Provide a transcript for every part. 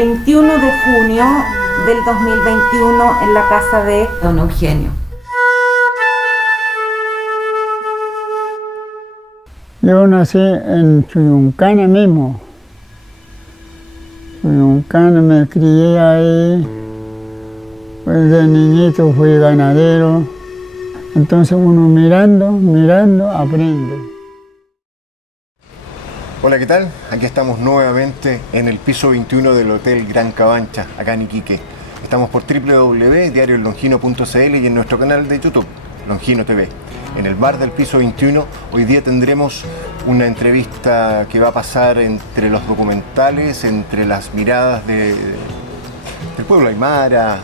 21 de junio del 2021 en la casa de don Eugenio. Yo nací en Chuyuncana mismo. Chuyuncana, me crié ahí. Pues de niñito fui ganadero. Entonces uno mirando, aprende. Hola, ¿qué tal? Aquí estamos nuevamente en el piso 21 del Hotel Gran Cabancha, acá en Iquique. Estamos por www.diariolongino.cl y en nuestro canal de YouTube, Longino TV. En el bar del piso 21, hoy día tendremos una entrevista que va a pasar entre los documentales, entre las miradas del pueblo aymara,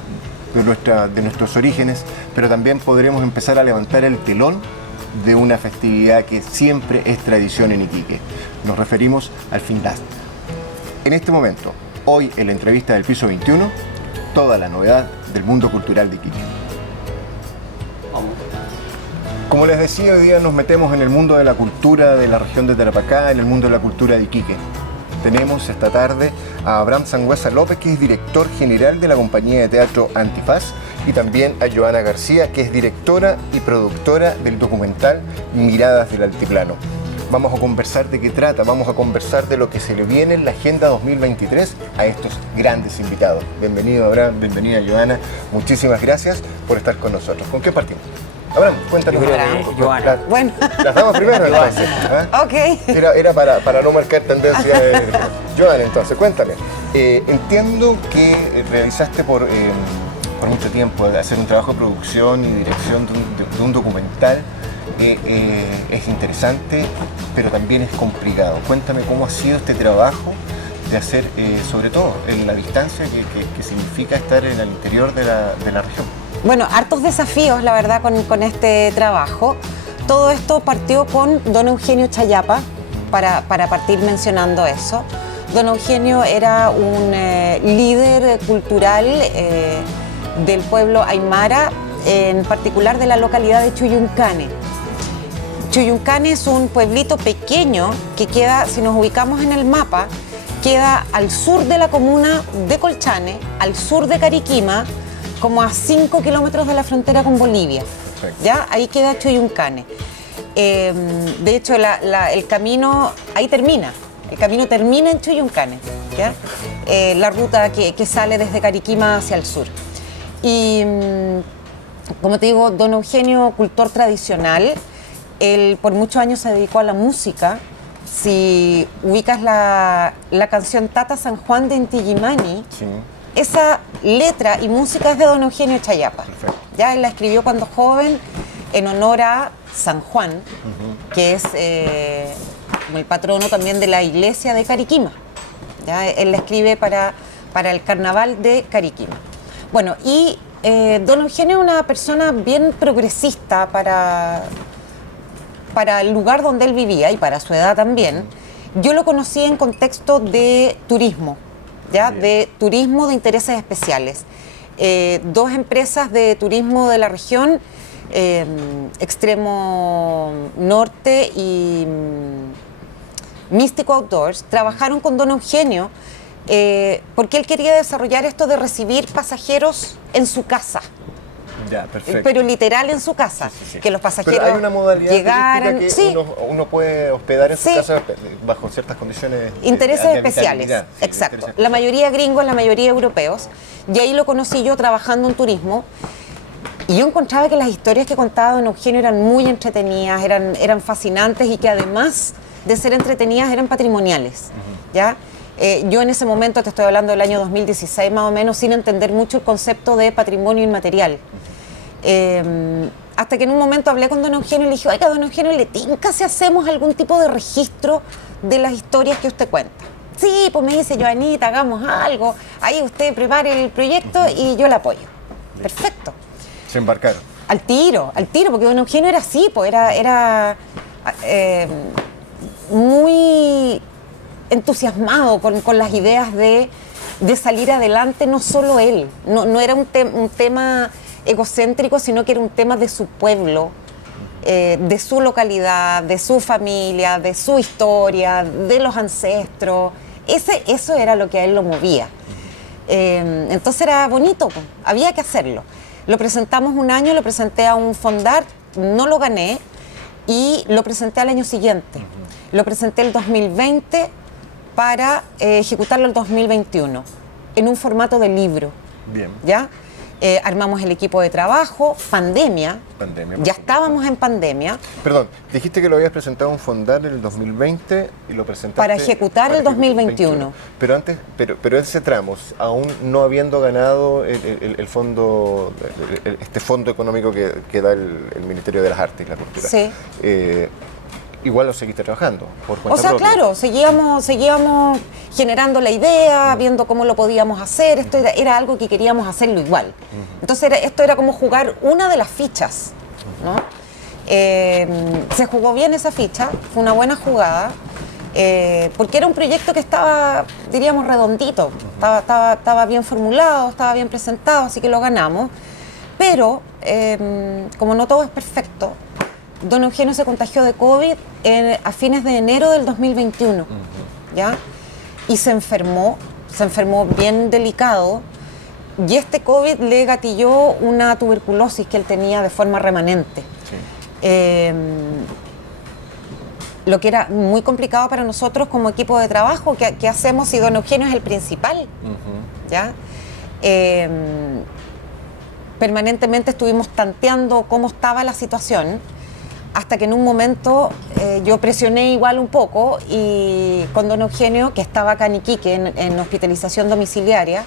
de nuestros orígenes, pero también podremos empezar a levantar el telón de una festividad que siempre es tradición en Iquique. Nos referimos al Finlast. En este momento, hoy en la entrevista del piso 21, toda la novedad del mundo cultural de Iquique. Como les decía, hoy día nos metemos en el mundo de la cultura de la región de Tarapacá, en el mundo de la cultura de Iquique. Tenemos esta tarde a Abraham Sangüesa López, que es director general de la compañía de teatro Antifaz, y también a Joana García, que es directora y productora del documental Miradas del Altiplano. Vamos a conversar de qué trata, vamos a conversar de lo que se le viene en la Agenda 2023 a estos grandes invitados. Bienvenido Abraham, bienvenida Joana, muchísimas gracias por estar con nosotros. ¿Con qué partimos? Abraham, cuéntanos. Joana. Bueno. Las damas primero entonces. ¿Eh? Ok. Era para no marcar tendencia. Joana, entonces, cuéntame. Entiendo que realizaste por mucho tiempo hacer un trabajo de producción y dirección de un documental. Es interesante, pero también es complicado. Cuéntame cómo ha sido este trabajo de hacer, sobre todo en la distancia que significa estar en el interior de la región. Bueno, hartos desafíos, la verdad, con este trabajo. Todo esto partió con don Eugenio Chayapa, para partir mencionando eso. Don Eugenio era un líder cultural del pueblo aymara, en particular de la localidad de Chuyuncane. Chuyuncane es un pueblito pequeño que queda, si nos ubicamos en el mapa, queda al sur de la comuna de Colchane, al sur de Cariquima, como a 5 kilómetros de la frontera con Bolivia. ¿Ya? Ahí queda Chuyuncane. De hecho, el camino ahí termina. El camino termina en Chuyuncane, ¿ya? La ruta que sale desde Cariquima hacia el sur. Y, como te digo, don Eugenio, cultor tradicional, él por muchos años se dedicó a la música. Si ubicas la canción Tata San Juan de Inti Illimani, sí. Esa letra y música es de don Eugenio Chayapa. Perfecto. Ya él la escribió cuando joven en honor a San Juan, que es como el patrono también de la iglesia de Cariquima. Ya él la escribe para el carnaval de Cariquima. Bueno, y don Eugenio es una persona bien progresista para el lugar donde él vivía y para su edad también. Yo lo conocí en contexto de turismo. ¿Ya? De turismo de intereses especiales. Dos empresas de turismo de la región, Extremo Norte y Místico Outdoors, trabajaron con don Eugenio porque él quería desarrollar esto de recibir pasajeros en su casa. Ya, perfecto. Pero literal en su casa, sí. Que los pasajeros pero hay una modalidad llegaran, que sí. uno puede hospedar en su casa bajo ciertas condiciones. Intereses especiales, exacto. La mayoría gringos, la mayoría europeos. Y ahí lo conocí yo trabajando en turismo. Y yo encontraba que las historias que contaba don Eugenio eran muy entretenidas, eran fascinantes y que además de ser entretenidas eran patrimoniales. ¿Ya? Yo en ese momento, te estoy hablando del año 2016 más o menos, sin entender mucho el concepto de patrimonio inmaterial. Hasta que en un momento hablé con don Eugenio y le dije, oiga, don Eugenio, ¿le tinca si hacemos algún tipo de registro de las historias que usted cuenta? Sí, pues me dice, Joanita, hagamos algo, ahí usted prepare el proyecto y yo le apoyo. Perfecto. Se embarcaron. Al tiro, porque don Eugenio era así, pues era muy entusiasmado con las ideas de salir adelante, no solo él, no era un tema egocéntrico, sino que era un tema de su pueblo, de su localidad, de su familia, de su historia, de los ancestros. Eso era lo que a él lo movía. Entonces era bonito, pues, había que hacerlo. Lo presentamos un año, lo presenté a un fondar, no lo gané y lo presenté al año siguiente. Lo presenté el 2020 para ejecutarlo el 2021 en un formato de libro. Bien. ¿Ya? Armamos el equipo de trabajo, pandemia, ya estábamos en pandemia. Perdón, dijiste que lo habías presentado un fondar en el 2020 y lo presentaste... Para ejecutar el 2021. Pero antes, pero ese tramo, aún no habiendo ganado el fondo, este fondo económico que da el Ministerio de las Artes y la Cultura, sí. Igual lo seguiste trabajando por cuenta O sea, propia. claro, seguíamos generando la idea, viendo cómo lo podíamos hacer. Esto era algo que queríamos hacerlo igual. Entonces esto era como jugar una de las fichas, ¿no? Se jugó bien esa ficha, fue una buena jugada, porque era un proyecto que estaba, diríamos, redondito, estaba bien formulado, estaba bien presentado, así que lo ganamos. Pero, como no todo es perfecto, don Eugenio se contagió de COVID a fines de enero del 2021, ¿ya? Y se enfermó bien delicado, y este COVID le gatilló una tuberculosis que él tenía de forma remanente. Sí. Lo que era muy complicado para nosotros como equipo de trabajo. ¿Qué hacemos si don Eugenio es el principal? ¿Ya? Permanentemente estuvimos tanteando cómo estaba la situación, hasta que en un momento yo presioné igual un poco, y con don Eugenio, que estaba acá en Iquique en hospitalización domiciliaria,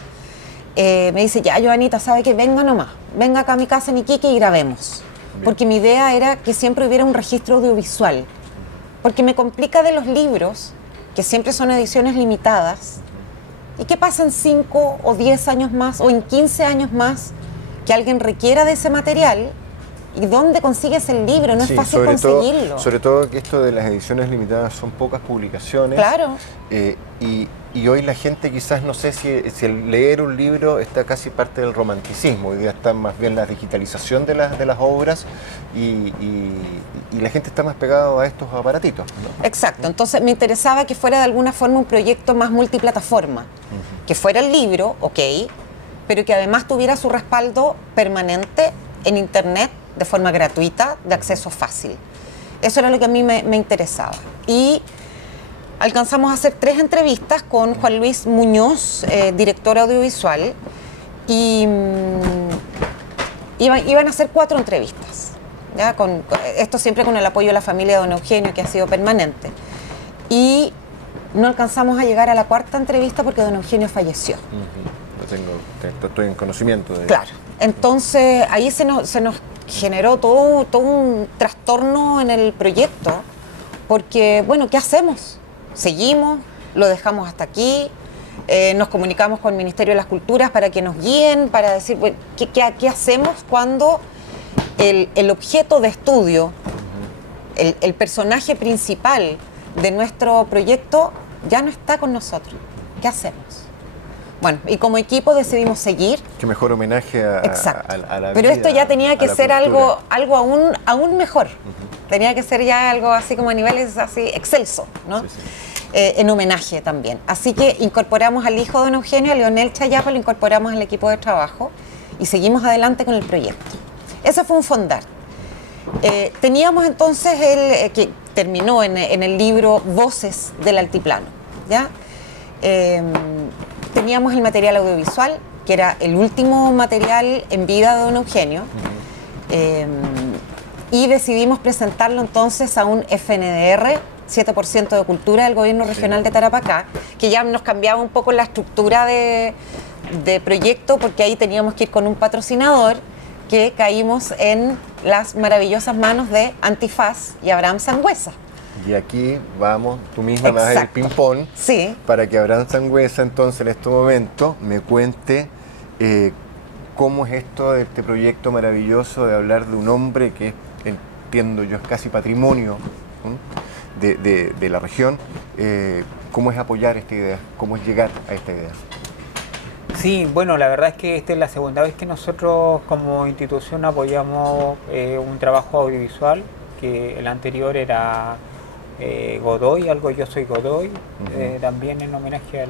me dice: ya, Joanita, ¿sabe qué? Venga nomás, venga acá a mi casa en Iquique y grabemos. Bien. Porque mi idea era que siempre hubiera un registro audiovisual, porque me complica de los libros, que siempre son ediciones limitadas. ¿Y qué pasa en 5 o 10 años más, o en 15 años más, que alguien requiera de ese material? ¿Y dónde consigues el libro? No es fácil conseguirlo. Sobre todo que esto de las ediciones limitadas son pocas publicaciones. Claro. Y hoy la gente quizás, no sé si el leer un libro está casi parte del romanticismo. Hoy día está más bien la digitalización de las obras, y la gente está más pegada a estos aparatitos, ¿no? Exacto. Entonces me interesaba que fuera de alguna forma un proyecto más multiplataforma. Que fuera el libro, ok, pero que además tuviera su respaldo permanente en Internet, de forma gratuita, de acceso fácil. Eso era lo que a mí me interesaba. Y alcanzamos a hacer 3 entrevistas con Juan Luis Muñoz, director audiovisual, y iban a hacer 4 entrevistas, ¿ya? Esto siempre con el apoyo de la familia de don Eugenio, que ha sido permanente. Y no alcanzamos a llegar a la 4ª entrevista porque don Eugenio falleció. Estoy en conocimiento de... Claro. Entonces ahí se nos generó todo un trastorno en el proyecto, porque, bueno, ¿qué hacemos? ¿Seguimos? ¿Lo dejamos hasta aquí? Nos comunicamos con el Ministerio de las Culturas para que nos guíen, para decir, bueno, ¿qué hacemos cuando el objeto de estudio, el personaje principal de nuestro proyecto ya no está con nosotros? ¿Qué hacemos? Bueno, y como equipo decidimos seguir. Qué mejor homenaje a la vida. Pero esto ya tenía que ser algo aún mejor. Tenía que ser ya algo así como a niveles así excelso, ¿no? Sí, sí. En homenaje también. Así que incorporamos al hijo de don Eugenio, a Leonel Chayapa, lo incorporamos al equipo de trabajo y seguimos adelante con el proyecto. Eso fue un fondar. Teníamos entonces que terminó en el libro Voces del Altiplano, ¿ya? Teníamos el material audiovisual, que era el último material en vida de don Eugenio, y decidimos presentarlo entonces a un FNDR, 7% de Cultura del Gobierno Regional de Tarapacá, que ya nos cambiaba un poco la estructura de proyecto, porque ahí teníamos que ir con un patrocinador, que caímos en las maravillosas manos de Antifaz y Abraham Sangüesa. Y aquí vamos, tú misma me das el ping-pong, sí, para que Abraham Sangüesa entonces en este momento me cuente cómo es esto de este proyecto maravilloso de hablar de un hombre que, entiendo yo, es casi patrimonio de la región. ¿Cómo es apoyar esta idea? ¿Cómo es llegar a esta idea? Sí, bueno, la verdad es que esta es la segunda vez que nosotros como institución apoyamos un trabajo audiovisual, que el anterior era Godoy, algo Yo Soy Godoy, también en homenaje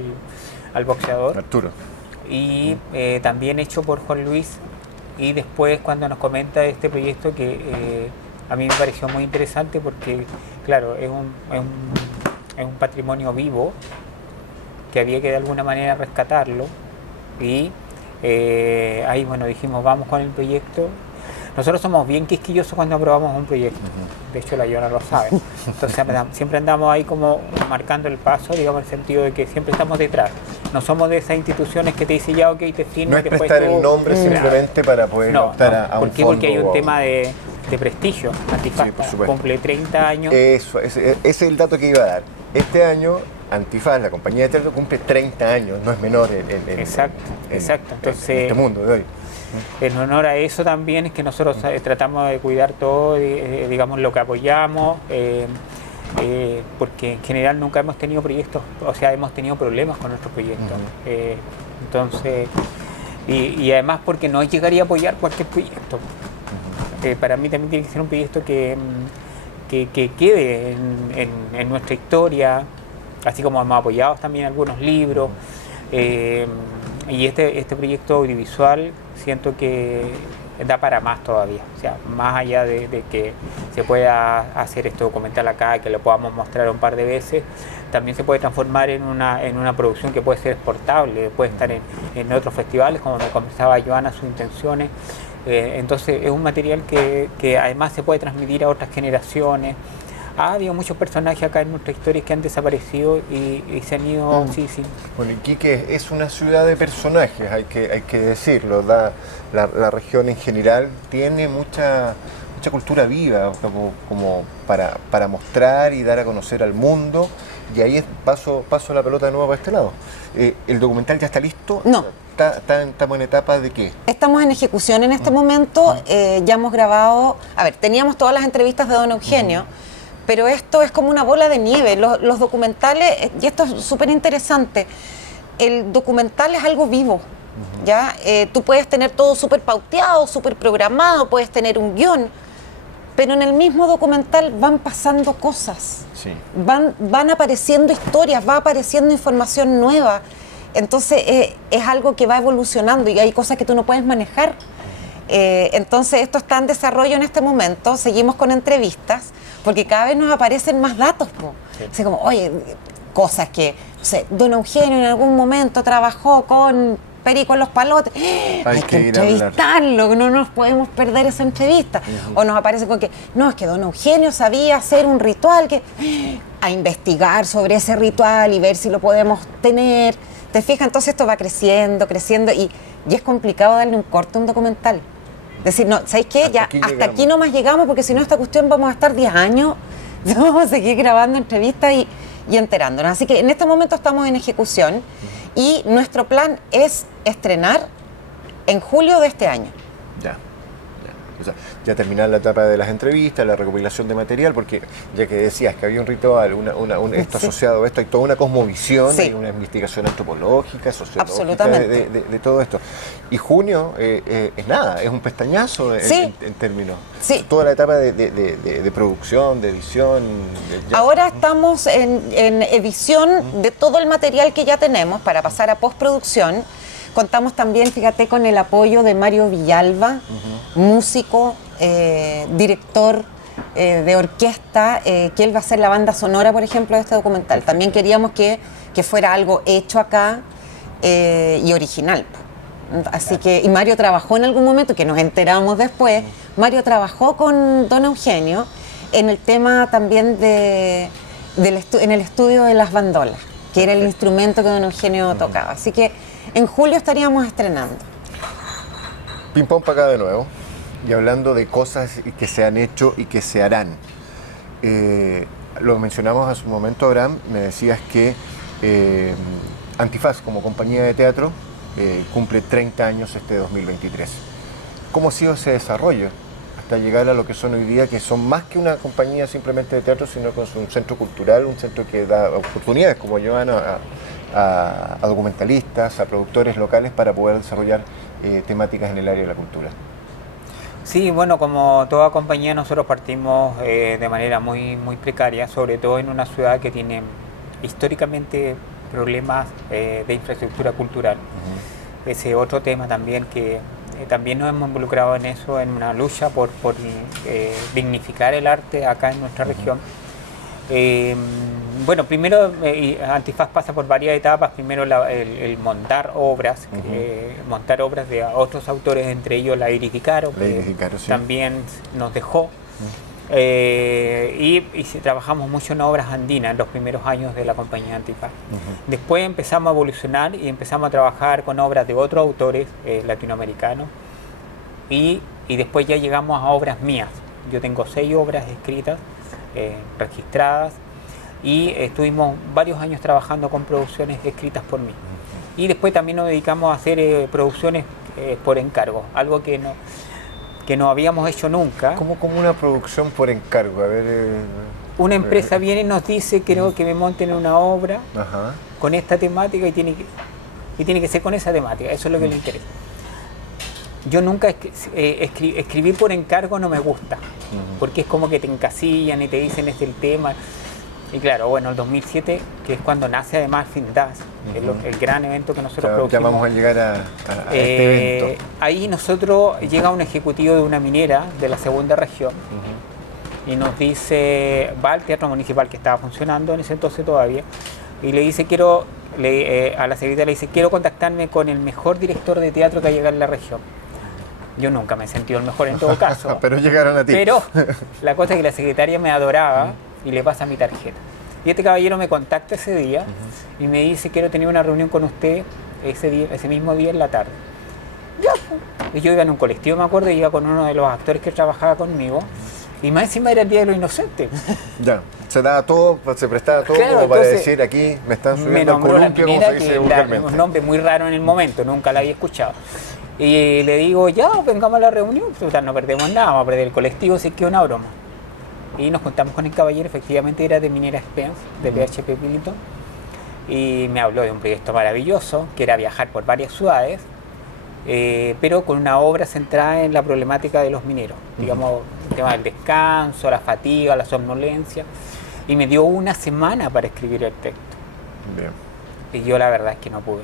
al boxeador. Arturo. y también hecho por Juan Luis. Y después cuando nos comenta de este proyecto que a mí me pareció muy interesante porque, claro, es un patrimonio vivo que había que de alguna manera rescatarlo. Y ahí, bueno, dijimos, vamos con el proyecto. Nosotros somos bien quisquillosos cuando aprobamos un proyecto. De hecho, la Yona lo sabe. Entonces, siempre andamos ahí como marcando el paso, digamos, en el sentido de que siempre estamos detrás. No somos de esas instituciones que te dicen ya, ok, te firmo. No es prestar el nombre simplemente para poder optar a un ¿Por qué? fondo. Porque hay un tema de prestigio. Antifaz cumple 30 años. Eso, ese es el dato que iba a dar. Este año, Antifaz, la compañía de teatro, cumple 30 años, no es menor Exacto. Entonces, en este mundo de hoy. En honor a eso también es que nosotros tratamos de cuidar todo, digamos, lo que apoyamos, porque en general nunca hemos tenido proyectos, o sea, hemos tenido problemas con nuestros proyectos. Entonces, y además porque no llegaría a apoyar cualquier proyecto. Para mí también tiene que ser un proyecto que quede en nuestra historia, así como hemos apoyado también algunos libros. Y este proyecto audiovisual siento que da para más todavía, o sea, más allá de que se pueda hacer este documental acá, que lo podamos mostrar un par de veces, también se puede transformar en una producción que puede ser exportable, puede estar en otros festivales, como me conversaba Joana, sus intenciones. Entonces es un material que además se puede transmitir a otras generaciones. Ha habido muchos personajes acá en nuestra historia que han desaparecido y se han ido. Sí. Bueno, Iquique es una ciudad de personajes, hay que decirlo. La región en general tiene mucha cultura viva como para mostrar y dar a conocer al mundo. Y ahí paso la pelota de nuevo para este lado. ¿El documental ya está listo? No. ¿Estamos en etapa de qué? Estamos en ejecución en este momento. Ya hemos grabado... A ver, teníamos todas las entrevistas de don Eugenio, pero esto es como una bola de nieve. Los documentales, y esto es súper interesante, el documental es algo vivo, ¿ya? Tú puedes tener todo súper pauteado, súper programado, puedes tener un guión, pero en el mismo documental van pasando cosas, van apareciendo historias, va apareciendo información nueva. Entonces es algo que va evolucionando y hay cosas que tú no puedes manejar. Entonces esto está en desarrollo en este momento, seguimos con entrevistas, porque cada vez nos aparecen más datos, así como, oye, cosas que, no sé, don Eugenio en algún momento trabajó con Perico en los Palotes, hay que entrevistarlo, no nos podemos perder esa entrevista. O nos aparece con que, no, es que don Eugenio sabía hacer un ritual, a investigar sobre ese ritual y ver si lo podemos tener. ¿Te fijas? Entonces esto va creciendo y es complicado darle un corte a un documental. Decir, no, ¿sabéis qué? Hasta aquí nomás llegamos, porque si no esta cuestión vamos a estar 10 años, vamos a seguir grabando entrevistas y enterándonos. Así que en este momento estamos en ejecución y nuestro plan es estrenar en julio de este año. O sea, ya terminar la etapa de las entrevistas, la recopilación de material, porque ya que decías que había un ritual, esto asociado a esto, hay toda una cosmovisión, hay una investigación antropológica, sociológica de todo esto. Y junio es nada, es un pestañazo en términos. Sí. Toda la etapa de producción, de edición. Ahora estamos en edición de todo el material que ya tenemos para pasar a postproducción. Contamos también, fíjate, con el apoyo de Mario Villalba, músico, director de orquesta, que él va a hacer la banda sonora, por ejemplo, de este documental. También queríamos que fuera algo hecho acá y original. Así que, y Mario trabajó en algún momento, que nos enteramos después, Mario trabajó con don Eugenio en el tema también en el estudio de las bandolas, que era el instrumento que don Eugenio tocaba. Así que en julio estaríamos estrenando. Ping pong para acá de nuevo. Y hablando de cosas que se han hecho y que se harán. Lo mencionamos hace un momento, Abraham, me decías que Antifaz como compañía de teatro cumple 30 años este 2023. ¿Cómo ha sido ese desarrollo hasta llegar a lo que son hoy día, que son más que una compañía simplemente de teatro, sino que es un centro cultural, un centro que da oportunidades, como llevan a documentalistas, a productores locales para poder desarrollar temáticas en el área de la cultura? Sí, bueno, como toda compañía nosotros partimos de manera muy precaria, sobre todo en una ciudad que tiene históricamente problemas de infraestructura cultural. ese otro tema también que también nos hemos involucrado en eso, en una lucha por dignificar el arte acá en nuestra región. Bueno, primero Antifaz pasa por varias etapas. Primero el montar obras, de otros autores, entre ellos la Iris Vicaro, que sí. también nos dejó. Y trabajamos mucho en obras andinas en los primeros años de la compañía Antifaz. Después empezamos a evolucionar y empezamos a trabajar con obras de otros autores latinoamericanos y después ya llegamos a obras mías. Yo tengo 6 obras escritas, registradas, y estuvimos varios años trabajando con producciones escritas por mí. Y después también nos dedicamos a hacer producciones por encargo, algo que no habíamos hecho nunca. Como una producción por encargo, a ver... Una empresa viene y nos dice, quiero que me monten una obra con esta temática y tiene que ser con esa temática, eso es lo que le interesa. Yo nunca escribir por encargo no me gusta, porque es como que te encasillan y te dicen este es el tema. Y claro, bueno, el 2007, que es cuando nace además FINDAS, el gran evento que nosotros producimos. Ya vamos a llegar a este evento. Ahí llega un ejecutivo de una minera de la segunda región y nos dice, va al Teatro Municipal que estaba funcionando en ese entonces todavía, y le dice, a la secretaria le dice, quiero contactarme con el mejor director de teatro que ha llegado en la región. Yo nunca me he sentido el mejor en todo caso. Pero llegaron a ti. Pero la cosa es que la secretaria me adoraba y le pasa mi tarjeta. Y este caballero me contacta ese día y me dice, quiero tener una reunión con usted ese mismo día en la tarde. Ya, y yo iba en un colectivo, me acuerdo, y iba con uno de los actores que trabajaba conmigo, y más encima era el Día de los Inocentes. Ya, se daba todo, se prestaba todo, claro, como para decir, aquí me están subiendo al columpio, como se dice vulgarmente. Un nombre muy raro en el momento, nunca la había escuchado. Y le digo, ya, vengamos a la reunión, no perdemos nada, vamos a perder el colectivo, si es que es una broma. Y nos juntamos con el caballero, efectivamente era de Minera Spence, de PHP Pilito, y me habló de un proyecto maravilloso, que era viajar por varias ciudades, pero con una obra centrada en la problemática de los mineros, digamos, el tema del descanso, la fatiga, la somnolencia, y me dio una semana para escribir el texto. Bien. Y yo la verdad es que no pude,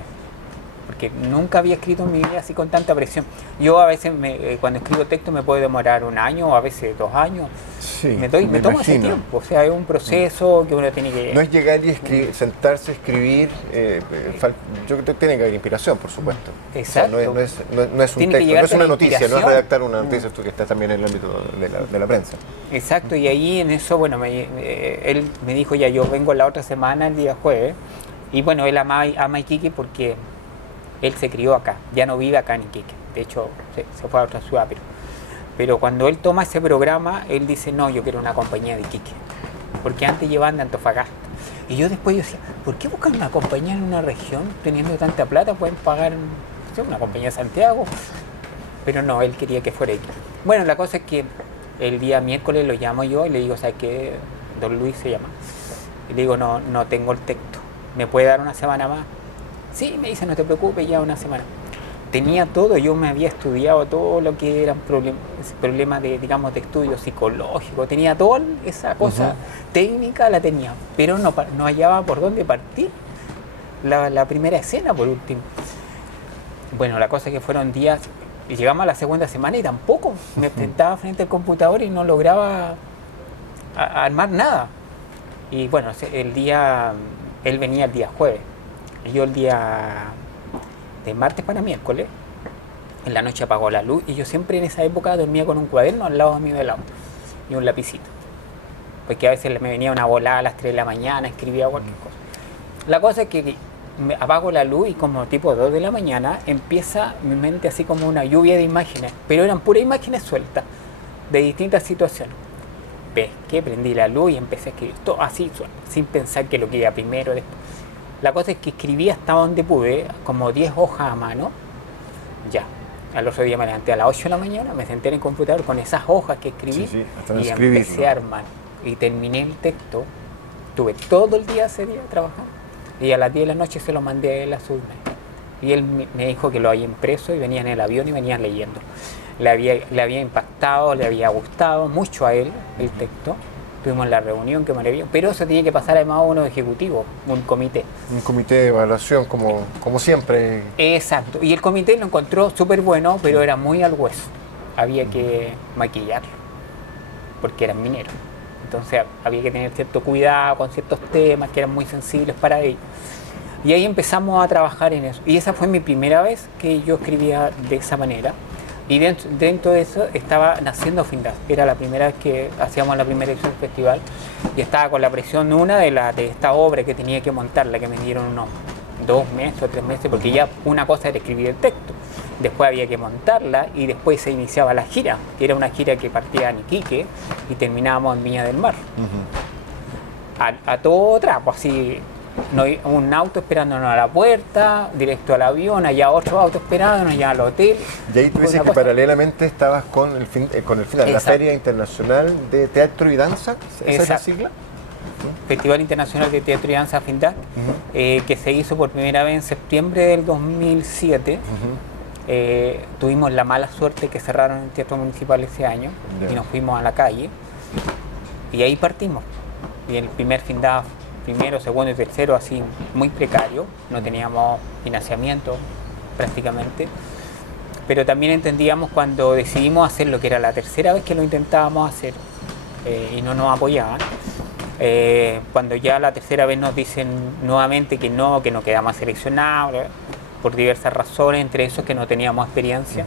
porque nunca había escrito en mi vida así con tanta presión. Yo a veces cuando escribo texto me puede demorar 1 año o a veces 2 años. Sí, me tomo ese tiempo, o sea, es un proceso que uno tiene que... No es llegar y sentarse a escribir, yo creo que tiene que haber inspiración, por supuesto. Exacto. O sea, no es un texto, no es una noticia, no es redactar una noticia, tú que estás también en el ámbito de la prensa. Exacto, y ahí en eso, bueno, él me dijo, ya yo vengo la otra semana, el día jueves, y bueno, él ama Iquique porque él se crió acá, ya no vive acá en Iquique, de hecho se fue a otra ciudad, pero cuando él toma ese programa, él dice, no, yo quiero una compañía de Iquique, porque antes llevaban de Antofagasta. Y yo después decía, ¿por qué buscan una compañía en una región teniendo tanta plata? Pueden pagar una compañía de Santiago, pero no, él quería que fuera Iquique. Bueno, la cosa es que el día miércoles lo llamo yo y le digo, ¿sabes qué? Don Luis se llama. Y le digo, no tengo el texto, ¿me puede dar una semana más? Sí, me dice, no te preocupes, ya 1 semana. Tenía todo, yo me había estudiado todo lo que eran problemas de, digamos, de estudio psicológico, tenía toda esa cosa técnica, la tenía, pero no hallaba por dónde partir la primera escena, por último. Bueno, la cosa es que fueron días, y llegamos a la segunda semana y tampoco, me sentaba frente al computador y no lograba armar nada. Y bueno, él venía el día jueves, y yo el día de martes para miércoles, en la noche apagó la luz y yo siempre en esa época dormía con un cuaderno al lado mío del lado y un lapicito, porque a veces me venía una volada a las 3 de la mañana, escribía cualquier cosa. La cosa es que me apago la luz y como tipo 2 de la mañana empieza mi mente así como una lluvia de imágenes, pero eran puras imágenes sueltas de distintas situaciones. Ves que prendí la luz y empecé a escribir todo así, sin pensar que lo que iba primero, después. La cosa es que escribí hasta donde pude, como 10 hojas a mano, ya. Al otro día me levanté a las 8 de la mañana, me senté en el computador con esas hojas que escribí y empecé a armar. Y terminé el texto, tuve todo el día ese día trabajando y a las 10 de la noche se lo mandé a él a su mail. Y él me dijo que lo había impreso y venía en el avión y venía leyendo. Le había impactado, le había gustado mucho a él el texto tuvimos la reunión, qué maravilla, pero eso tenía que pasar además a uno ejecutivo, un comité. Un comité de evaluación como siempre. Exacto, y el comité lo encontró súper bueno, pero era muy al hueso, había que maquillarlo, porque eran mineros, entonces había que tener cierto cuidado con ciertos temas que eran muy sensibles para ellos. Y ahí empezamos a trabajar en eso, y esa fue mi primera vez que yo escribía de esa manera. Y dentro de eso estaba naciendo Findas. Era la primera vez que hacíamos la primera edición del festival y estaba con la presión de esta obra que tenía que montarla, que me dieron unos 2 meses o 3 meses, porque ya una cosa era escribir el texto, después había que montarla y después se iniciaba la gira, que era una gira que partía en Iquique y terminábamos en Viña del Mar. A todo trapo, así. No, un auto esperándonos a la puerta, directo al avión, allá otro auto esperándonos, allá al hotel. Y ahí tú dices que paralelamente estabas con el final, la Feria Internacional de Teatro y Danza, ¿esa es la sigla? Festival Internacional de Teatro y Danza FINDAC, que se hizo por primera vez en septiembre del 2007. Tuvimos la mala suerte que cerraron el Teatro Municipal ese año y nos fuimos a la calle y ahí partimos. Y el primer FINDAC, primero, segundo y tercero, así muy precario, no teníamos financiamiento prácticamente, pero también entendíamos cuando decidimos hacer lo que era la tercera vez que lo intentábamos hacer y no nos apoyaban, cuando ya la tercera vez nos dicen nuevamente que no quedamos seleccionados por diversas razones, entre esos que no teníamos experiencia,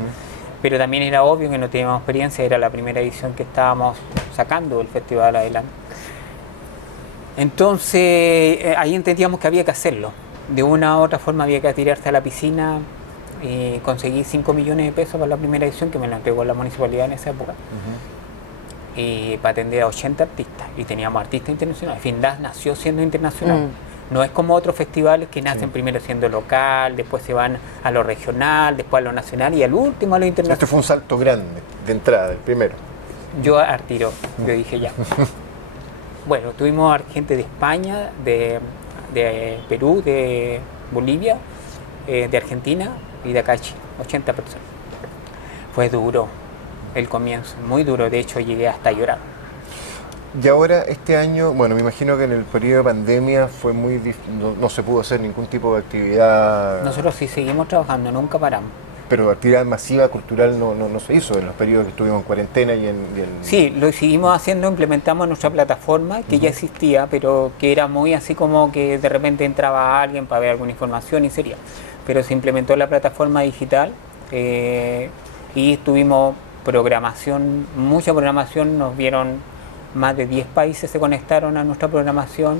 pero también era obvio que no teníamos experiencia, era la primera edición que estábamos sacando del festival adelante. Entonces ahí entendíamos que había que hacerlo. De una u otra forma había que tirarse a la piscina y conseguí 5 millones de pesos para la primera edición, que me la entregó la municipalidad en esa época, y para atender a 80 artistas. Y teníamos artistas internacionales. FINDAS nació siendo internacional. No es como otros festivales que nacen primero siendo local, después se van a lo regional, después a lo nacional y al último a lo internacional. Este fue un salto grande de entrada, el primero. Yo al tiro, yo dije ya. Bueno, tuvimos gente de España, de Perú, de Bolivia, de Argentina y de acá de Chile, 80 personas. Fue duro el comienzo, muy duro, de hecho llegué hasta a llorar. Y ahora este año, bueno, me imagino que en el periodo de pandemia fue muy no se pudo hacer ningún tipo de actividad. Nosotros sí seguimos trabajando, nunca paramos. Pero actividad masiva cultural no se hizo en los periodos que estuvimos en cuarentena y en... Sí, lo seguimos haciendo, implementamos nuestra plataforma que ya existía, pero que era muy así como que de repente entraba alguien para ver alguna información y sería. Pero se implementó la plataforma digital y tuvimos programación, mucha programación, nos vieron más de 10 países se conectaron a nuestra programación,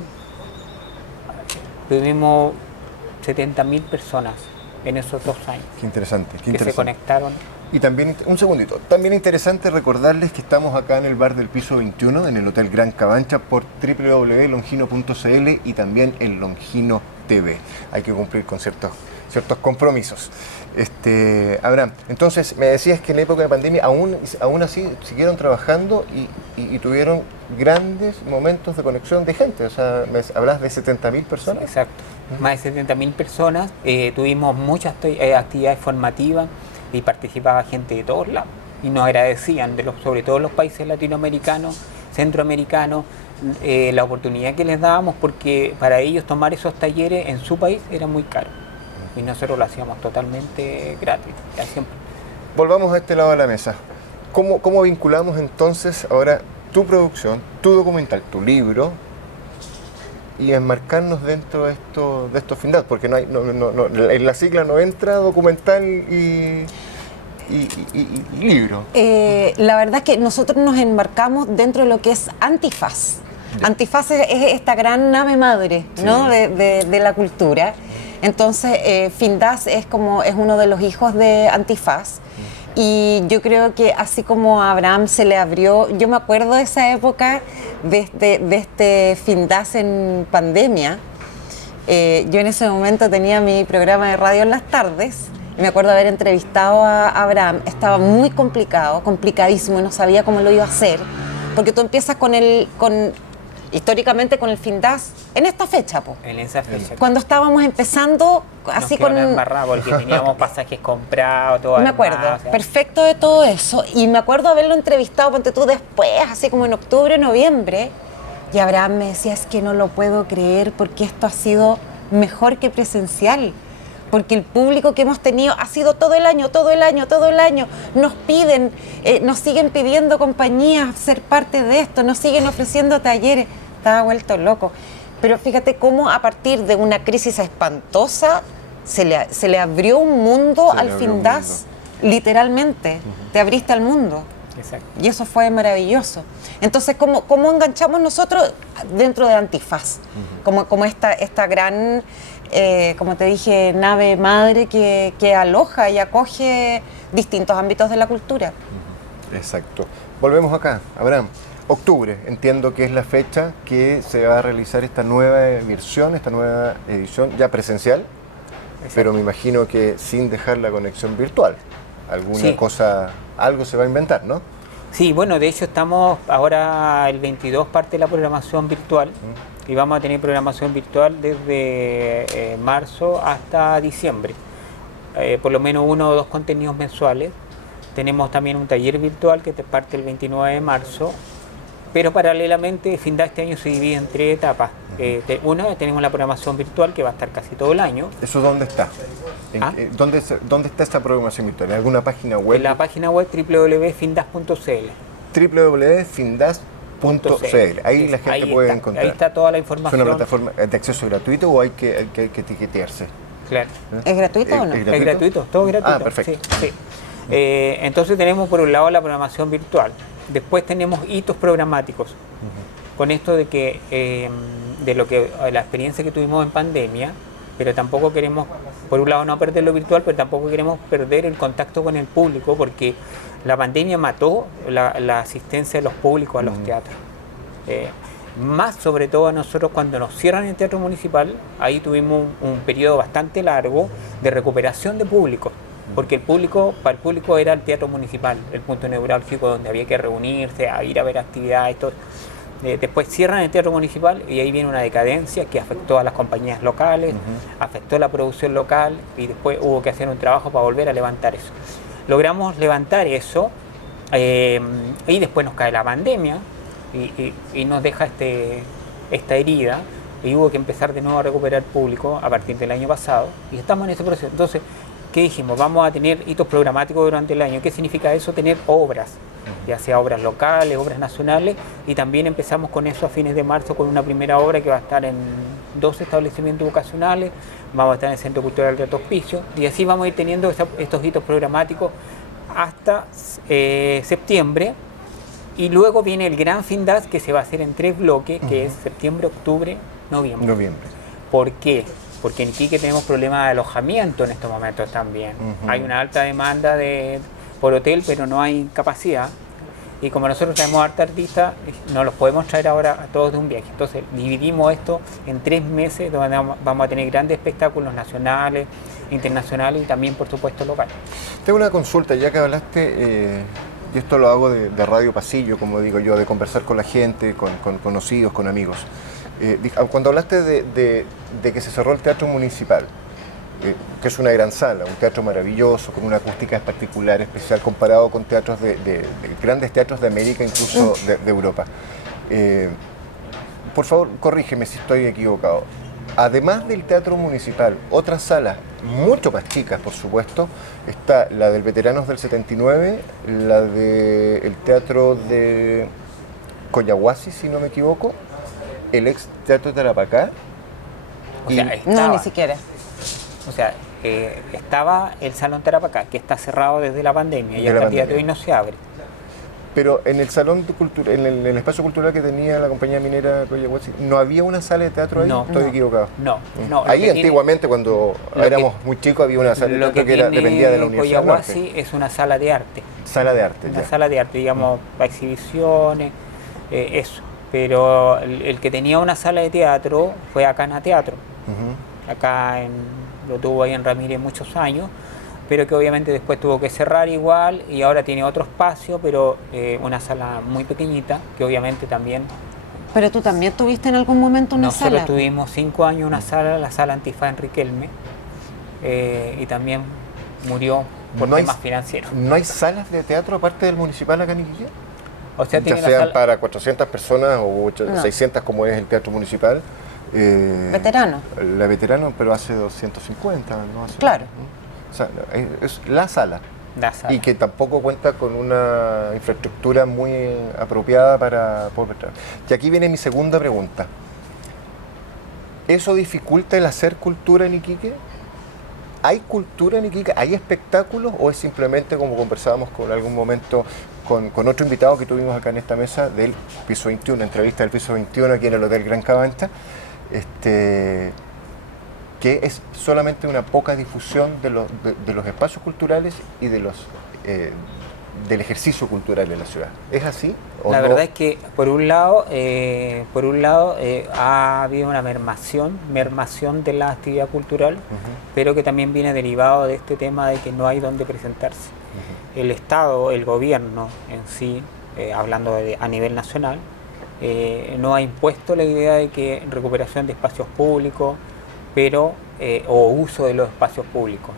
tuvimos 70.000 personas en esos 2 años. Qué interesante, qué interesante. Se conectaron. Y también, un segundito, también interesante recordarles que estamos acá en el bar del piso 21, en el Hotel Gran Cabancha, por www.longino.cl y también en Longino TV. Hay que cumplir con ciertos compromisos. Abraham, entonces me decías que en la época de pandemia aún así siguieron trabajando y tuvieron grandes momentos de conexión de gente, o sea, hablas de 70.000 personas. Exacto, más de 70.000 personas, tuvimos muchas actividades formativas y participaba gente de todos lados y nos agradecían, sobre todo los países latinoamericanos, centroamericanos, la oportunidad que les dábamos, porque para ellos tomar esos talleres en su país era muy caro y nosotros lo hacíamos totalmente gratis, siempre. Volvamos a este lado de la mesa. ¿Cómo vinculamos entonces ahora tu producción, tu documental, tu libro y enmarcarnos dentro de estos FINDAS? Porque en la sigla no entra documental y libro. La verdad es que nosotros nos enmarcamos dentro de lo que es Antifaz. Antifaz es esta gran nave madre, ¿no? de la cultura. Entonces, FINDAS es uno de los hijos de Antifaz. Y yo creo que así como a Abraham se le abrió, yo me acuerdo de esa época de este FINDAS en pandemia. Yo en ese momento tenía mi programa de radio en las tardes y me acuerdo haber entrevistado a Abraham. Estaba muy complicadísimo, no sabía cómo lo iba a hacer, porque tú empiezas históricamente con el FINDAS en esta fecha, En esa fecha. Cuando estábamos empezando así con porque teníamos pasajes comprados, todo. Me acuerdo perfecto de todo eso y me acuerdo haberlo entrevistado, ponte tú, después, así como en octubre, noviembre, Y Abraham me decía, es que no lo puedo creer porque esto ha sido mejor que presencial. Porque el público que hemos tenido ha sido todo el año. Nos piden, nos siguen pidiendo compañías ser parte de esto, nos siguen ofreciendo talleres. Estaba vuelto loco. Pero fíjate cómo a partir de una crisis espantosa se le abrió un mundo al Findas, literalmente. Te abriste al mundo. Exacto. Y eso fue maravilloso. Entonces, ¿cómo enganchamos nosotros dentro de Antifaz? Como esta gran, como te dije, nave madre que aloja y acoge distintos ámbitos de la cultura. Exacto. Volvemos acá, Abraham. Octubre, entiendo que es la fecha que se va a realizar esta nueva versión, esta nueva edición ya presencial, pero me imagino que sin dejar la conexión virtual. Alguna cosa, algo se va a inventar, ¿no? Sí, bueno, de hecho estamos ahora el 22 parte de la programación virtual y vamos a tener programación virtual desde marzo hasta diciembre. Por lo menos 1 o 2 contenidos mensuales. Tenemos también un taller virtual que parte el 29 de marzo, pero paralelamente Findas este año se divide en 3 etapas. Una, tenemos la programación virtual que va a estar casi todo el año. ¿Eso dónde está? ¿Dónde está esta programación virtual? ¿En alguna página web? En la página web www.findas.cl. www.findas.cl. Ahí la gente puede encontrar. Ahí está toda la información. ¿Es una plataforma de acceso gratuito o hay que etiquetearse? Claro. ¿Es gratuito o no? Es gratuito, todo gratuito. Ah, perfecto. Sí. Entonces tenemos por un lado la programación virtual. Después tenemos hitos programáticos. Con esto de que la experiencia que tuvimos en pandemia, pero tampoco queremos, por un lado, no perder lo virtual, pero tampoco queremos perder el contacto con el público, porque la pandemia mató la asistencia de los públicos a los teatros. Más sobre todo a nosotros cuando nos cierran el teatro municipal, ahí tuvimos un periodo bastante largo de recuperación de público, porque para el público era el teatro municipal, el punto neurálgico donde había que reunirse, a ir a ver actividades, todo. Después cierran el teatro municipal y ahí viene una decadencia que afectó a las compañías locales, afectó la producción local y después hubo que hacer un trabajo para volver a levantar eso. Logramos levantar eso y después nos cae la pandemia y nos deja esta herida y hubo que empezar de nuevo a recuperar público a partir del año pasado y estamos en ese proceso. Entonces, ¿qué dijimos? Vamos a tener hitos programáticos durante el año. ¿Qué significa eso? Tener obras, ya sea obras locales, obras nacionales, y también empezamos con eso a fines de marzo con una primera obra que va a estar en 2 establecimientos educacionales, vamos a estar en el Centro Cultural de Alto Hospicio, y así vamos a ir teniendo estos hitos programáticos hasta septiembre, y luego viene el gran Findas que se va a hacer en 3 bloques, que es septiembre, octubre, noviembre. ¿Por qué? Porque en Iquique tenemos problemas de alojamiento en estos momentos también. Hay una alta demanda por hotel, pero no hay capacidad. Y como nosotros traemos harta artistas, no los podemos traer ahora a todos de un viaje. Entonces dividimos esto en 3 meses, donde vamos a tener grandes espectáculos nacionales, internacionales y también, por supuesto, locales. Tengo una consulta, ya que hablaste, y esto lo hago de radio pasillo, como digo yo, de conversar con la gente, con conocidos, con amigos. Cuando hablaste de que se cerró el Teatro Municipal, que es una gran sala, un teatro maravilloso, con una acústica particular, especial, comparado con teatros de grandes teatros de América, incluso de Europa. Por favor, corrígeme si estoy equivocado. Además del Teatro Municipal, otras salas, mucho más chicas, por supuesto, está la del Veteranos del 79, la del Teatro de Coyahuasi, si no me equivoco, el ex Teatro de Tarapacá. No, ni siquiera. O sea, estaba el Salón Tarapacá, que está cerrado desde la pandemia y hasta el día de hoy no se abre. Pero en el salón de cultura, en el espacio cultural que tenía la compañía minera Coyahuasi, ¿no había una sala de teatro ahí? No. Estoy equivocado. No. Ahí antiguamente, cuando éramos muy chicos, había una sala de teatro que dependía de la Universidad Coyahuasi es una sala de arte. Sala de arte, Una ya. sala de arte, digamos, para exhibiciones, eso. Pero el que tenía una sala de teatro fue Acana Teatro. Acá lo tuvo ahí en Ramírez muchos años, pero que obviamente después tuvo que cerrar igual y ahora tiene otro espacio, pero una sala muy pequeñita, que obviamente también... Pero tú también tuviste en algún momento una sala. Nosotros tuvimos 5 años una sala, la sala Antifaz en Riquelme, y también murió por temas financieros. ¿No hay salas de teatro aparte del municipal acá en Iquique? O sea, ya tiene la sean sala... para 400 personas o No. 600 como es el Teatro Municipal. Veterano. La veterano, pero hace 250, ¿no? Claro. O sea, es la sala. La sala. Y que tampoco cuenta con una infraestructura muy apropiada para poder entrar. Y aquí viene mi segunda pregunta. ¿Eso dificulta el hacer cultura en Iquique? ¿Hay cultura en Iquique? ¿Hay espectáculos? ¿O es simplemente, como conversábamos con algún momento con otro invitado que tuvimos acá en esta mesa del Piso 21, entrevista del Piso 21 aquí en el Hotel Gran Cabancha, que es solamente una poca difusión de los espacios culturales y del ejercicio cultural en la ciudad? ¿Es así? ¿O La no? verdad es que por un lado ha habido una mermación de la actividad cultural, pero que también viene derivado de este tema de que no hay donde presentarse. El Estado, el gobierno en sí, hablando a nivel nacional, no ha impuesto la idea de que recuperación de espacios públicos, pero o uso de los espacios públicos.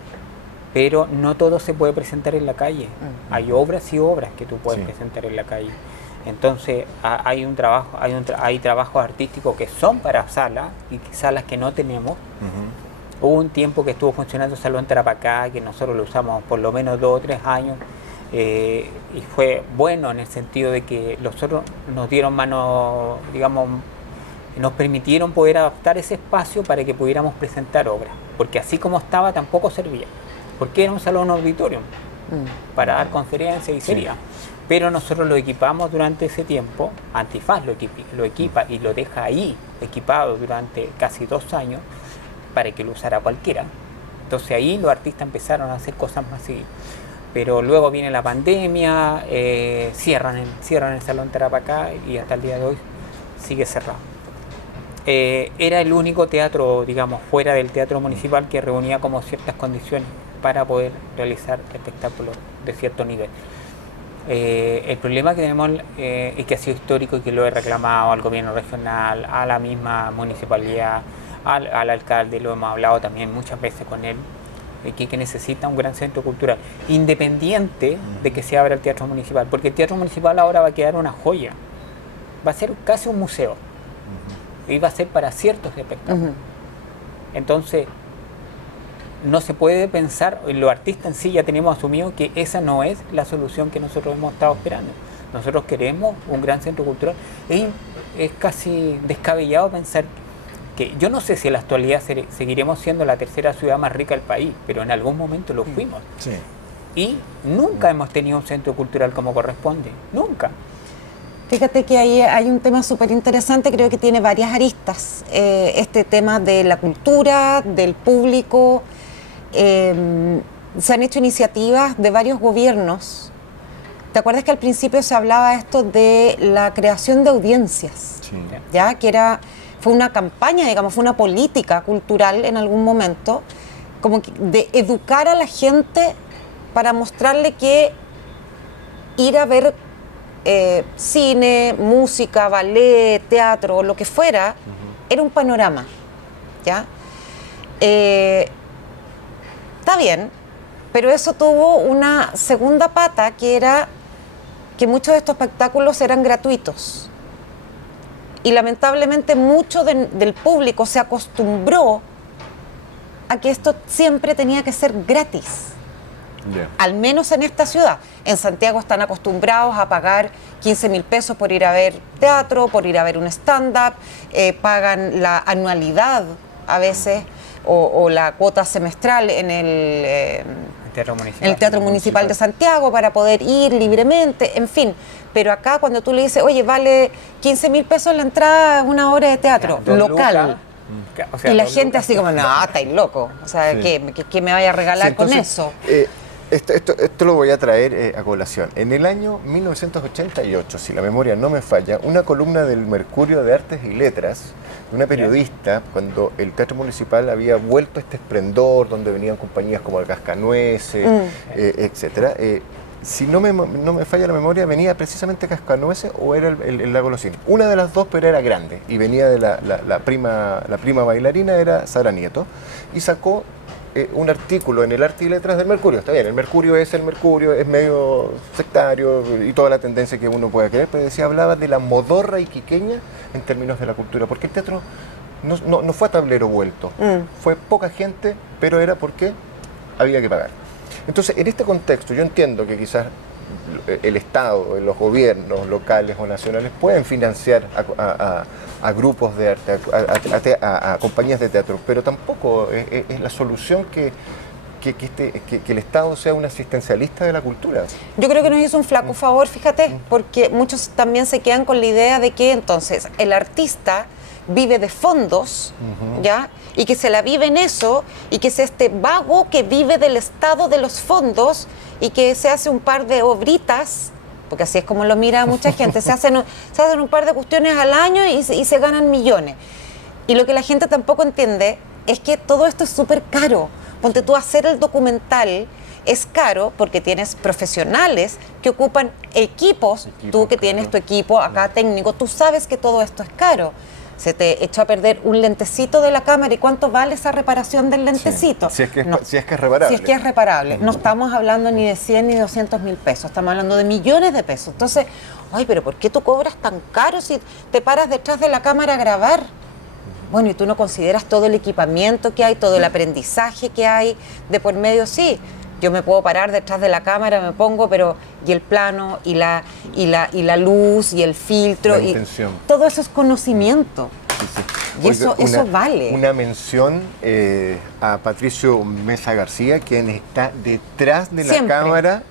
Pero no todo se puede presentar en la calle. Hay obras y obras que tú puedes presentar en la calle. Entonces hay trabajos artísticos que son para salas y salas que no tenemos. Hubo un tiempo que estuvo funcionando el Salón Tarapacá, que nosotros lo usamos por lo menos 2 o 3 años, y fue bueno en el sentido de que nosotros nos dieron mano, digamos, nos permitieron poder adaptar ese espacio para que pudiéramos presentar obras, porque así como estaba tampoco servía, porque era un salón auditorio para dar conferencias y sería. Pero nosotros lo equipamos durante ese tiempo, Antifaz lo equipa y lo deja ahí equipado durante casi 2 años para que lo usara cualquiera. Entonces ahí los artistas empezaron a hacer cosas más seguidas. Pero luego viene la pandemia, cierran el Salón Tarapacá y hasta el día de hoy sigue cerrado. Era el único teatro, digamos, fuera del teatro municipal que reunía como ciertas condiciones para poder realizar espectáculos de cierto nivel. El problema que tenemos es que ha sido histórico y que lo he reclamado al gobierno regional, a la misma municipalidad, al alcalde, lo hemos hablado también muchas veces con él, que necesita un gran centro cultural, independiente de que se abra el teatro municipal, porque el teatro municipal ahora va a quedar una joya, va a ser casi un museo, y va a ser para ciertos espectáculos. Entonces, no se puede pensar, los artistas en sí ya tenemos asumido que esa no es la solución que nosotros hemos estado esperando. Nosotros queremos un gran centro cultural. Es casi descabellado pensar que, yo no sé si en la actualidad seguiremos siendo la tercera ciudad más rica del país, pero en algún momento lo fuimos. Sí. Y nunca hemos tenido un centro cultural como corresponde, nunca. Fíjate que ahí hay un tema súper interesante, creo que tiene varias aristas. Este tema de la cultura, del público. Se han hecho iniciativas de varios gobiernos. ¿Te acuerdas que al principio se hablaba esto de la creación de audiencias? Sí. ¿Ya? Fue una campaña, digamos, fue una política cultural en algún momento, como de educar a la gente para mostrarle que ir a ver cine, música, ballet, teatro, lo que fuera, era un panorama, ¿ya? Está bien, pero eso tuvo una segunda pata, que era que muchos de estos espectáculos eran gratuitos. Y lamentablemente mucho del público se acostumbró a que esto siempre tenía que ser gratis. Al menos en esta ciudad. En Santiago están acostumbrados a pagar 15.000 pesos por ir a ver teatro, por ir a ver un stand-up, pagan la anualidad a veces o la cuota semestral en el Teatro Municipal de Santiago para poder ir libremente, en fin. Pero acá cuando tú le dices, oye, vale 15.000 pesos la entrada a una hora de teatro local. O sea, y la gente así como, no, estáis loco. O sea, Sí. ¿qué me vaya a regalar Sí, entonces, con eso? Esto lo voy a traer a colación. En el año 1988, si la memoria no me falla, una columna del Mercurio de Artes y Letras, de una periodista, cuando el Teatro Municipal había vuelto a este esplendor, donde venían compañías como el Cascanueces, etcétera. Si no me falla la memoria, venía precisamente Cascanueces o era el Lago Los Cines. Una de las dos, pero era grande, y venía de la prima bailarina, era Sara Nieto, y sacó un artículo en el Arte y Letras del Mercurio. Está bien, el Mercurio, es medio sectario y toda la tendencia que uno pueda querer, pero decía, hablaba de la modorra iquiqueña en términos de la cultura, porque el teatro no fue a tablero vuelto, fue poca gente, pero era porque había que pagar. Entonces, en este contexto, yo entiendo que quizás el Estado, los gobiernos locales o nacionales pueden financiar a grupos de arte, a compañías de teatro, pero tampoco es la solución que el Estado sea un asistencialista de la cultura. Yo creo que nos hizo un flaco favor, fíjate, porque muchos también se quedan con la idea de que entonces el artista vive de fondos, ¿ya? Y que se la vive en eso, y que es este vago que vive del Estado de los fondos y que se hace un par de obritas, porque así es como lo mira mucha gente, se hacen un par de cuestiones al año y se ganan millones. Y lo que la gente tampoco entiende es que todo esto es súper caro. Ponte tú, hacer el documental es caro porque tienes profesionales que ocupan equipos, tú que tienes tu equipo acá técnico, tú sabes que todo esto es caro. Se te echó a perder un lentecito de la cámara, ¿y cuánto vale esa reparación del lentecito? Sí. Si es que es reparable. Si es que es reparable. No estamos hablando ni de 100 ni de 200 mil pesos, estamos hablando de millones de pesos. Entonces, ay, pero ¿por qué tú cobras tan caro si te paras detrás de la cámara a grabar? Bueno, y tú no consideras todo el equipamiento que hay, todo el aprendizaje que hay de por medio. Sí, yo me puedo parar detrás de la cámara, me pongo, pero y el plano, y la luz, y el filtro, La intención. Todo eso es conocimiento. Sí. Y Oiga, eso vale. Una mención a Patricio Mesa García, quien está detrás de la Siempre. cámara,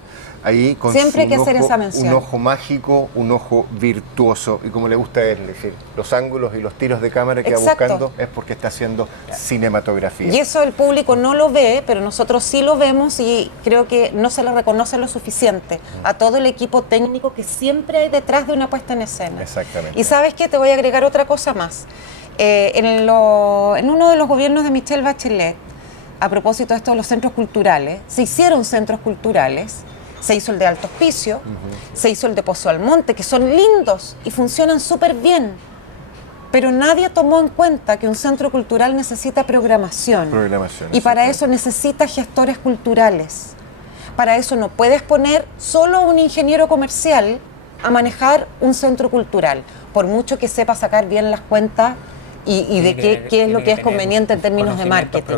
ahí con Siempre hay que un hacer ojo, esa mención. un ojo mágico, un ojo virtuoso, y como le gusta a él decir, los ángulos y los tiros de cámara que va Exacto. buscando es porque está haciendo cinematografía. Y eso el público no lo ve, pero nosotros sí lo vemos y creo que no se le reconoce lo suficiente a todo el equipo técnico que siempre hay detrás de una puesta en escena. Exactamente. Y ¿sabes qué? Te voy a agregar otra cosa más. En uno de los gobiernos de Michelle Bachelet, a propósito de esto de los centros culturales, se hicieron centros culturales. Se hizo el de Alto Hospicio, se hizo el de Pozo Almonte, que son lindos y funcionan súper bien. Pero nadie tomó en cuenta que un centro cultural necesita programación. Y para eso necesita gestores culturales. Para eso no puedes poner solo un ingeniero comercial a manejar un centro cultural, por mucho que sepa sacar bien las cuentas y de qué es lo que es conveniente en términos de marketing.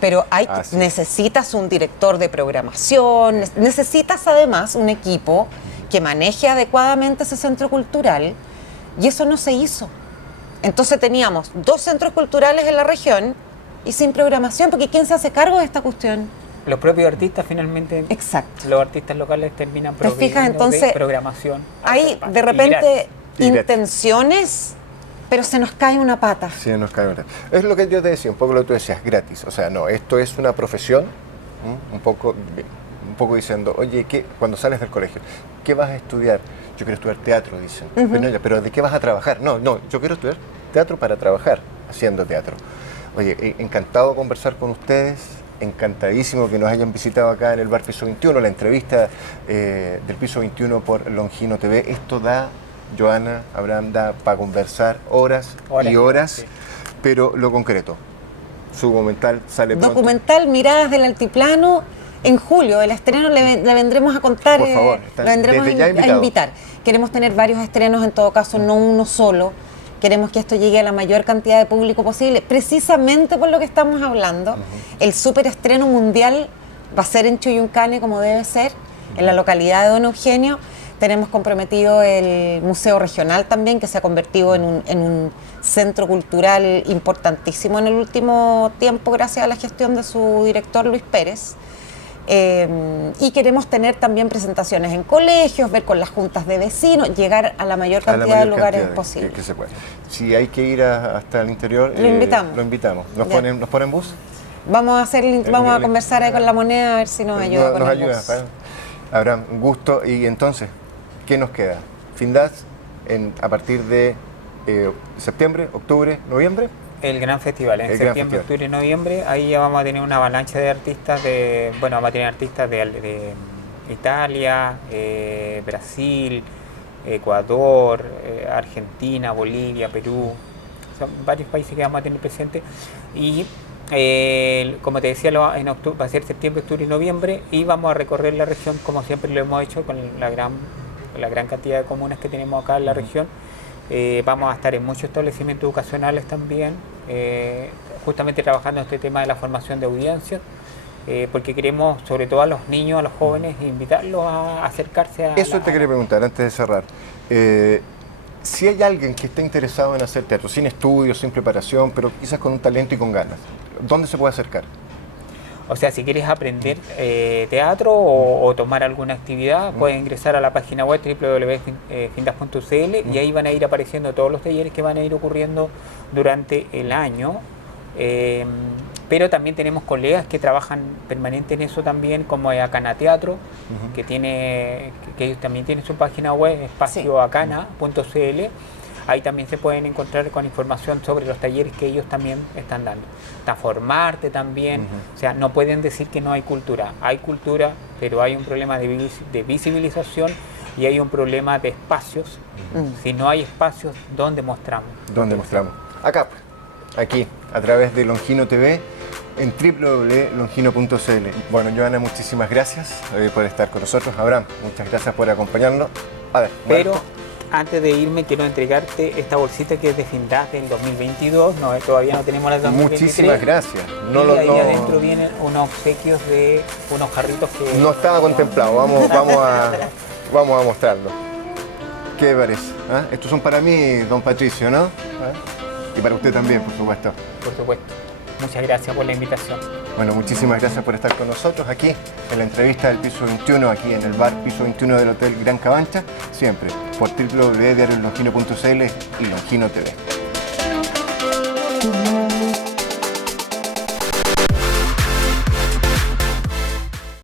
Pero necesitas un director de programación, necesitas además un equipo que maneje adecuadamente ese centro cultural, y eso no se hizo. Entonces teníamos 2 centros culturales en la región y sin programación, porque ¿quién se hace cargo de esta cuestión? Los propios artistas finalmente. Exacto. Los artistas locales terminan ¿Te fijas? proveyendo Entonces, de programación. hay de repente Y gratis. intenciones, pero se nos cae una pata. Sí, nos cae una. Es lo que yo te decía, un poco lo que tú decías, gratis. O sea, no, esto es una profesión, un poco diciendo, oye, cuando sales del colegio, ¿qué vas a estudiar? Yo quiero estudiar teatro, dicen. Pero ¿de qué vas a trabajar? No, yo quiero estudiar teatro para trabajar haciendo teatro. Oye, encantado de conversar con ustedes, encantadísimo que nos hayan visitado acá en el Bar Piso 21, la entrevista del Piso 21 por Longino TV. Esto da, Joana, Abraham, da para conversar horas y horas, sí. Pero lo concreto, su documental sale pronto. Documental Miradas del Altiplano, en julio, el estreno le vendremos a contar, Por favor, le vendremos desde ya a invitado. invitar. Queremos tener varios estrenos, en todo caso, no uno solo. Queremos que esto llegue a la mayor cantidad de público posible, precisamente por lo que estamos hablando. El superestreno mundial va a ser en Chuyuncane, como debe ser, en la localidad de Don Eugenio. Tenemos comprometido el Museo Regional también, que se ha convertido en un centro cultural importantísimo en el último tiempo, gracias a la gestión de su director Luis Pérez. Y queremos tener también presentaciones en colegios, ver con las juntas de vecinos, llegar a la mayor cantidad de lugares posible. Que se pueda. Si hay que ir hasta el interior, Lo invitamos. Lo invitamos. ¿Nos Ya. ponen bus? Vamos a conversar ahí con la moneda a ver si nos ayuda con Nos el ayuda. bus. Abraham, un gusto. Y entonces, ¿qué nos queda? Findas a partir de septiembre, octubre, noviembre. El gran festival, en El gran septiembre, festival. octubre y noviembre, ahí ya vamos a tener una avalancha de artistas vamos a tener artistas de Italia, Brasil, Ecuador, Argentina, Bolivia, Perú, son varios países que vamos a tener presentes, y como te decía, en octubre, va a ser septiembre, octubre y noviembre, y vamos a recorrer la región como siempre lo hemos hecho con la gran cantidad de comunas que tenemos acá en la región. Vamos a estar en muchos establecimientos educacionales también, justamente trabajando en este tema de la formación de audiencias, porque queremos, sobre todo a los niños, a los jóvenes, invitarlos a acercarse a... Eso te quería preguntar antes de cerrar. Si hay alguien que esté interesado en hacer teatro, sin estudios, sin preparación, pero quizás con un talento y con ganas, ¿dónde se puede acercar? O sea, si quieres aprender teatro o tomar alguna actividad, puedes ingresar a la página web www.findas.cl y ahí van a ir apareciendo todos los talleres que van a ir ocurriendo durante el año. Pero también tenemos colegas que trabajan permanente en eso también, como Acana Teatro, que ellos también tienen su página web, espacioacana.cl. Ahí también se pueden encontrar con información sobre los talleres que ellos también están dando. Está Formarte también, o sea, no pueden decir que no hay cultura. Hay cultura, pero hay un problema de visibilización y hay un problema de espacios. Si no hay espacios, ¿dónde mostramos? ¿Dónde mostramos? Acá, aquí, a través de Longino TV, en www.longino.cl. Bueno, Joana, muchísimas gracias por estar con nosotros. Abraham, muchas gracias por acompañarnos. A ver, pero antes de irme quiero entregarte esta bolsita que es de Findas del 2022. No, todavía no tenemos la 2023. Muchísimas gracias. Ahí adentro vienen unos obsequios de unos jarritos que... No estaba contemplado, vamos a mostrarlo. ¿Qué parece? ¿Ah? Estos son para mí, don Patricio, ¿no? ¿Ah? Y para usted también, por supuesto. Por supuesto. Muchas gracias por la invitación. Bueno, muchísimas gracias por estar con nosotros aquí en la entrevista del Piso 21, aquí en el bar Piso 21 del Hotel Gran Cabancha, siempre por www.diariolongino.cl y Longino TV.